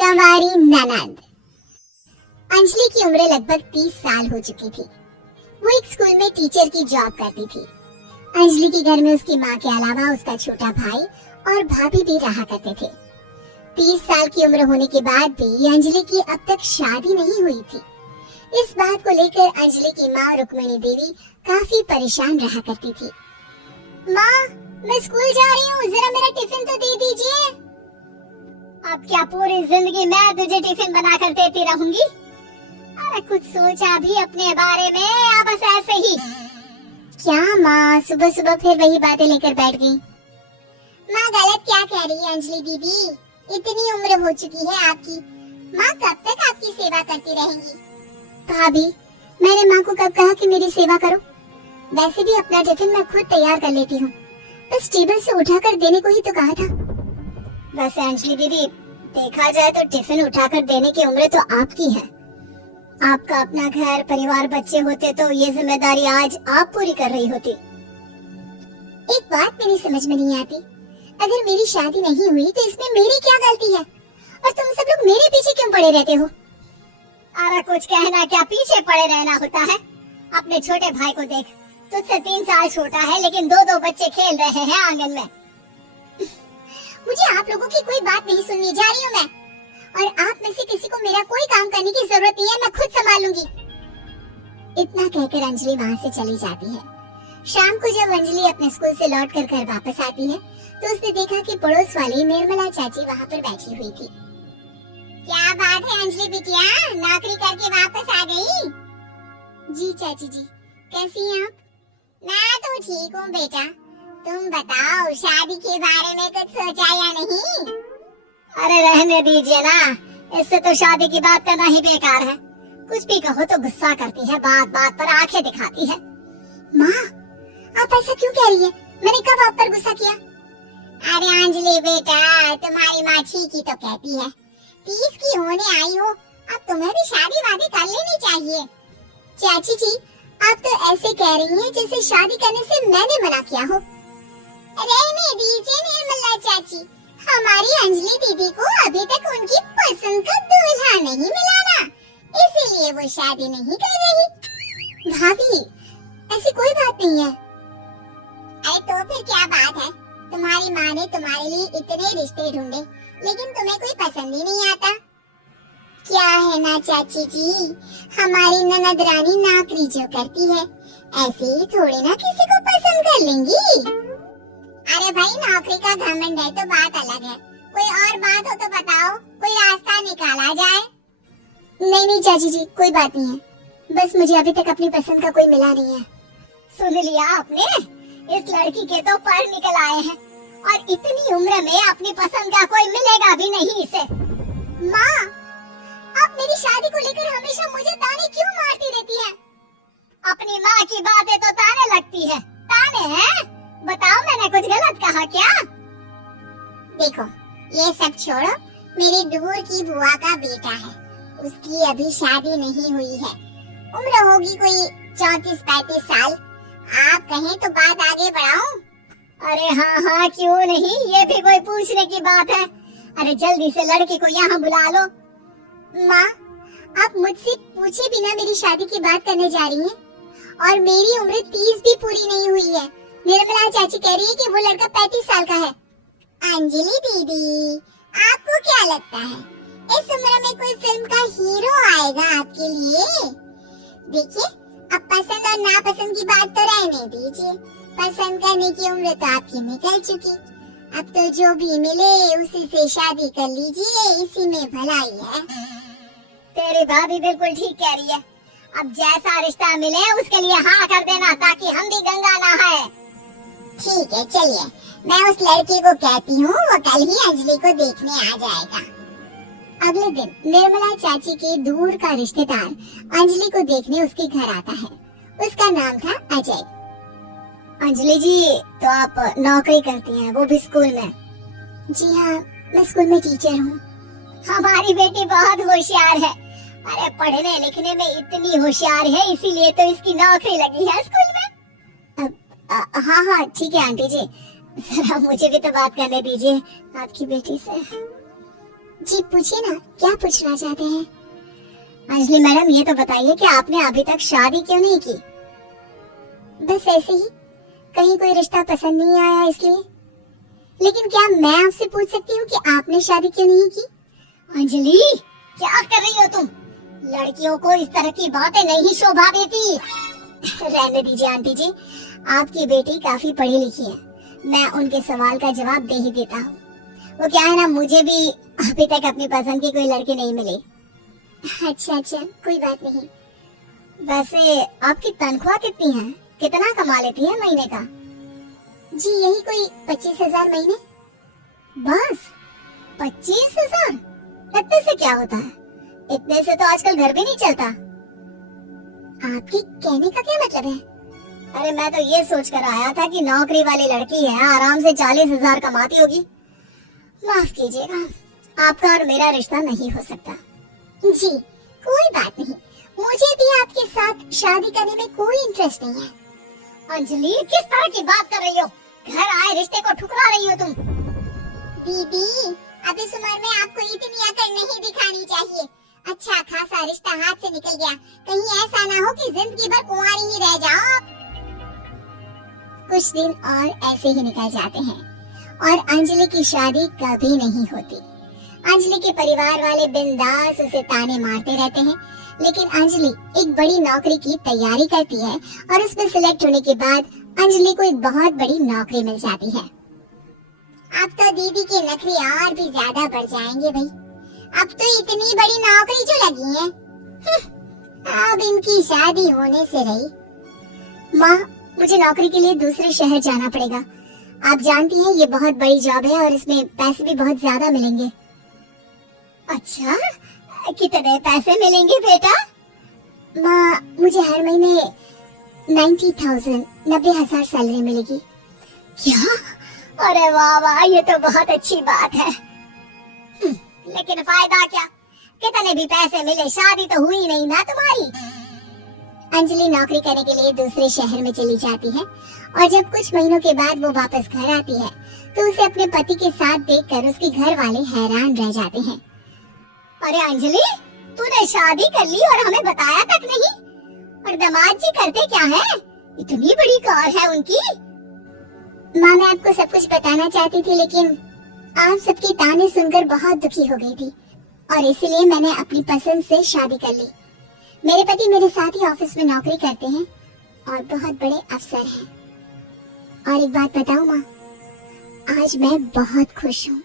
कंवारी ननद। अंजलि की उम्र लगभग 30 साल हो चुकी थी। वो एक स्कूल में टीचर की जॉब करती थी। अंजलि के घर में उसकी माँ के अलावा उसका छोटा भाई और भाभी भी रहा करते थे। 30 साल की उम्र होने के बाद भी अंजलि की अब तक शादी नहीं हुई थी। इस बात को लेकर अंजलि की माँ रुक्मिणी देवी काफी परेशान रहा करती थी। माँ, मैं स्कूल जा रही हूँ, जरा मेरा टिफिन तो दे दीजिए। अब क्या पूरी जिंदगी मैं तुझे टिफिन बना कर देती रहूंगी? अरे कुछ सोचा भी अपने बारे में या बस ऐसे ही? क्या माँ, सुबह सुबह फिर वही बातें लेकर बैठ गई? माँ गलत क्या कह रही है अंजलि दीदी? इतनी उम्र हो चुकी है आपकी, माँ कब तक आपकी सेवा करती रहेंगी? भाभी, मैंने माँ को कब कहा कि मेरी सेवा करो? वैसे भी अपना टिफिन मैं खुद तैयार कर लेती हूँ, बस टेबल से उठाकर देने को ही तो कहा था। वैसे अंजलि दीदी, देखा जाए तो टिफिन उठाकर देने की उम्र तो आपकी है। आपका अपना घर परिवार बच्चे होते तो ये जिम्मेदारी आज आप पूरी कर रही होती। एक बात मेरी समझ में नहीं आती, अगर मेरी शादी नहीं हुई तो इसमें मेरी क्या गलती है और तुम सब लोग मेरे पीछे क्यों पड़े रहते हो? अरे कुछ कहना क्या पीछे पड़े रहना होता है? अपने छोटे भाई को देख, तुझसे 3 साल छोटा है लेकिन 2-2 बच्चे खेल रहे हैं आंगन में। मुझे आप लोगों की कोई बात नहीं सुननी, जा रही हूँ मैं। और आप में से किसी को मेरा कोई काम करने की जरूरत नहीं है, मैं खुद संभालूंगी। इतना कहकर अंजलि वहाँ से चली जाती है। शाम को जब अंजलि अपने स्कूल से लौटकर घर वापस आती है तो उसने देखा कि पड़ोस वाली निर्मला चाची वहाँ पर बैठी हुई थी। क्या बात है अंजलि बिटिया, नौकरी करके वापस आ गई? जी चाची जी, कैसी हैं आप? मैं तो ठीक हूँ बेटा, तुम बताओ शादी के बारे में कुछ सोचा या नहीं? अरे रहने दीजिए ना, इससे तो शादी की बात करना ही बेकार है। कुछ भी कहो तो गुस्सा करती है, बात बात पर आंखें दिखाती है। माँ, आप ऐसा क्यों कह रही है? मैंने कब आप पर गुस्सा किया? अरे अंजलि बेटा, तुम्हारी माँ ठीक ही तो कहती है। 30 की होने आई हो, अब तुम्हें भी शादी वादी कर लेनी चाहिए। चाची जी, आप तो ऐसे कह रही हैं जैसे शादी करने से मैंने मना किया हो। रहने दीजिए निर्मला चाची, हमारी अंजलि दीदी को अभी तक उनकी पसंद का दूल्हा नहीं मिला ना, इसीलिए वो शादी नहीं कर रही। भाभी, ऐसी कोई बात नहीं है। अरे तो फिर क्या बात है? तुम्हारी माँ ने तुम्हारे लिए इतने रिश्ते ढूंढे लेकिन तुम्हें कोई पसंद ही नहीं आता। क्या है ना चाची जी, हमारी ननद रानी नौकरी जो करती है ऐसे ही थोड़ी ना किसी को पसंद कर लेंगी। अरे भाई, नौकरी का घमंड है तो बात अलग है, कोई और बात हो तो बताओ, कोई रास्ता निकाला जाए। नहीं नहीं चाची जी, कोई बात नहीं है, बस मुझे अभी तक अपनी पसंद का कोई मिला नहीं है। सुन लिया आपने, इस लड़की के तो पर निकल आए हैं और इतनी उम्र में अपनी पसंद का कोई मिलेगा भी नहीं इसे। माँ, आप मेरी शादी को लेकर हमेशा मुझे ताने क्यों मारती रहती हैं? अपनी माँ की बातें तो ताने लगती है। ताने हैं? बताओ, मैंने कुछ गलत कहा क्या? देखो, ये सब छोड़ो, मेरी दूर की बुआ का बेटा है, उसकी अभी शादी नहीं हुई है, उम्र होगी कोई 34-35 साल। आप कहें तो बात आगे बढ़ाऊं? अरे हाँ हाँ, क्यों नहीं, ये भी कोई पूछने की बात है। अरे जल्दी से लड़के को यहाँ बुला लो। माँ, आप मुझसे पूछे बिना मेरी शादी की बात करने जा रही हैं और मेरी उम्र 30 भी पूरी नहीं हुई है। निर्मला चाची कह रही है कि वो लड़का 35 साल का है। अंजलि दीदी, आपको क्या लगता है इस उम्र में कोई फिल्म का हीरो आएगा आपके लिए? देखिए, अब पसंद और नापसंद की बात तो रहने दीजिए, पसंद करने की उम्र तो आपकी निकल चुकी, अब तो जो भी मिले उसी से शादी कर लीजिए, इसी में भलाई है। तेरी भाभी बिल्कुल ठीक कह रही है, अब जैसा रिश्ता मिले उसके लिए हाँ कर देना ताकि हम भी गंगा नहाए। ठीक है, चलिए मैं उस लड़के को कहती हूँ, वो कल ही अंजलि को देखने आ जाएगा। अगले दिन निर्मला चाची के दूर का रिश्तेदार अंजलि को देखने उसके घर आता है। उसका नाम था अजय। अंजलि जी, तो आप नौकरी करती हैं, वो भी स्कूल में? जी हाँ, मैं स्कूल में टीचर हूँ। हमारी बेटी बहुत होशियार है, अरे पढ़ने लिखने में इतनी होशियार है, इसीलिए तो इसकी नौकरी लगी है स्कूल में। हाँ हाँ ठीक है आंटी जी, जरा मुझे भी तो बात करने दीजिए आपकी बेटी से। जी पूछिए ना, क्या पूछना चाहते हैं? अंजलि मैडम, ये तो बताइए कि आपने अभी तक शादी क्यों नहीं की? बस ऐसे ही, कहीं कोई रिश्ता पसंद नहीं आया इसलिए। लेकिन क्या मैं आपसे पूछ सकती हूँ कि आपने शादी क्यों नहीं की? अंजलि, क्या कर रही हो तुम? लड़कियों को इस तरह की बातें नहीं शोभा देती। रहने दीजिए आंटी जी, आपकी बेटी काफी पढ़ी लिखी है, मैं उनके सवाल का जवाब दे ही देता हूँ। वो क्या है ना, मुझे भी अभी तक अपनी पसंद की कोई लड़की नहीं मिली। अच्छा, कोई बात नहीं। वैसे आपकी तनख्वाह कितनी है? कितना कमा लेती है महीने का? जी यही कोई 25,000 महीने। बस 25,000? इतने से क्या होता है? इतने से तो आजकल घर भी नहीं चलता। आपके कहने का क्या मतलब है? अरे मैं तो ये सोच कर आया था कि नौकरी वाली लड़की है, आराम से 40,000 कमाती होगी। माफ कीजिएगा, आपका और मेरा रिश्ता नहीं हो सकता। जी कोई बात नहीं, मुझे भी आपके साथ शादी करने में कोई इंटरेस्ट नहीं है। अंजलि, किस तरह की बात कर रही हो? घर आए रिश्ते को ठुकरा रही हो तुम। दीदी, अब इस उम्र में आपको इतनी अकड़ नहीं दिखानी चाहिए। अच्छा खासा रिश्ता हाथ से निकल गया, कहीं ऐसा ना हो कि जिंदगी भर कुंवारी ही रह जाओ। कुछ दिन और ऐसे ही निकल जाते हैं और अंजलि की शादी कभी नहीं होती। अंजलि के परिवार वाले बिंदास उसे ताने मारते रहते हैं, लेकिन अंजलि एक बड़ी नौकरी की तैयारी करती है और उसमें सिलेक्ट होने के बाद अंजलि को एक बहुत बड़ी नौकरी मिल जाती है। अब तो दीदी के नखरे और भी ज्यादा बढ़ जाएंगे भाई। अब तो इतनी बड़ी नौकरी जो लगी है, अब इनकी शादी होने से रही। माँ, मुझे नौकरी के लिए दूसरे शहर जाना पड़ेगा। आप जानती हैं ये बहुत बड़ी जॉब है और इसमें पैसे भी बहुत ज्यादा मिलेंगे। अच्छा, कितने पैसे मिलेंगे बेटा? माँ, मुझे हर महीने 90,000 सैलरी मिलेगी। क्या? अरे वाह वाह, ये तो बहुत अच्छी बात है। लेकिन फायदा क्या? कितने भी पैसे मिले, शादी तो हुई नहीं ना तुम्हारी। अंजलि नौकरी करने के लिए दूसरे शहर में चली जाती है और जब कुछ महीनों के बाद वो वापस घर आती है तो उसे अपने पति के साथ देखकर उसके घर वाले हैरान रह जाते हैं। अरे अंजलि, तूने शादी कर ली और हमें बताया तक नहीं। और दामाद जी करते क्या है? इतनी बड़ी कार है उनकी। माँ, मैं आपको सब कुछ बताना चाहती थी, लेकिन आप सबके ताने सुनकर बहुत दुखी हो गई थी और इसीलिए मैंने अपनी पसंद से शादी कर ली। मेरे पति मेरे साथ ही ऑफिस में नौकरी करते हैं और बहुत बड़े अफसर हैं। और एक बात बताऊं माँ, आज मैं बहुत खुश हूँ।